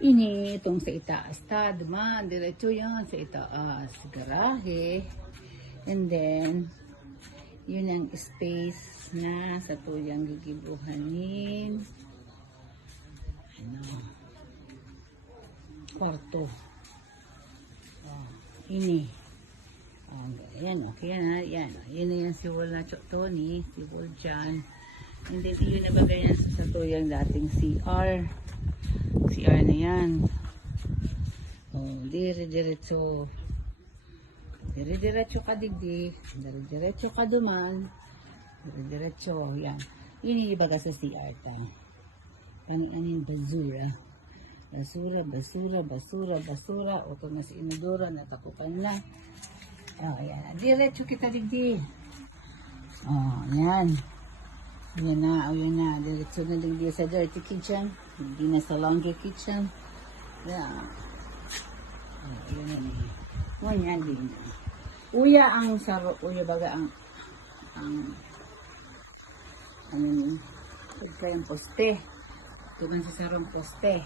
Ini itong sa itaas ta, duman, diretso yan sa itaas, garahe. And then, yun ang space na sa tuyang gigibuhanin. Ano? Kwarto. Oh, ini. Oh, yan, okay yan ha, yan. Yan na yan si Wal na Tony, si Wal dyan. And then, yun na bagay yan sa tuyang dating CR. CR na yan. Oh, dire-diretso. Dire-diretso ka digdi. Dire-diretso ka duman. Dire-diretso. Yan. Yun ibaga sa CR ta. Paning-aning basura. Basura, basura, basura, basura. O ito na si inodora. Natakupan na. Oh, yan. Diretso kita digdi. Oh, yan. Yan na, o yan na. Diretso na digdi sa dirty kitchen. Hindi na sa laundry kitchen. Yan. Oh, yan na. Ngunyan din. Uya ang saro, uya baga ang ano yun, kayang poste. Tugan sa sarong poste.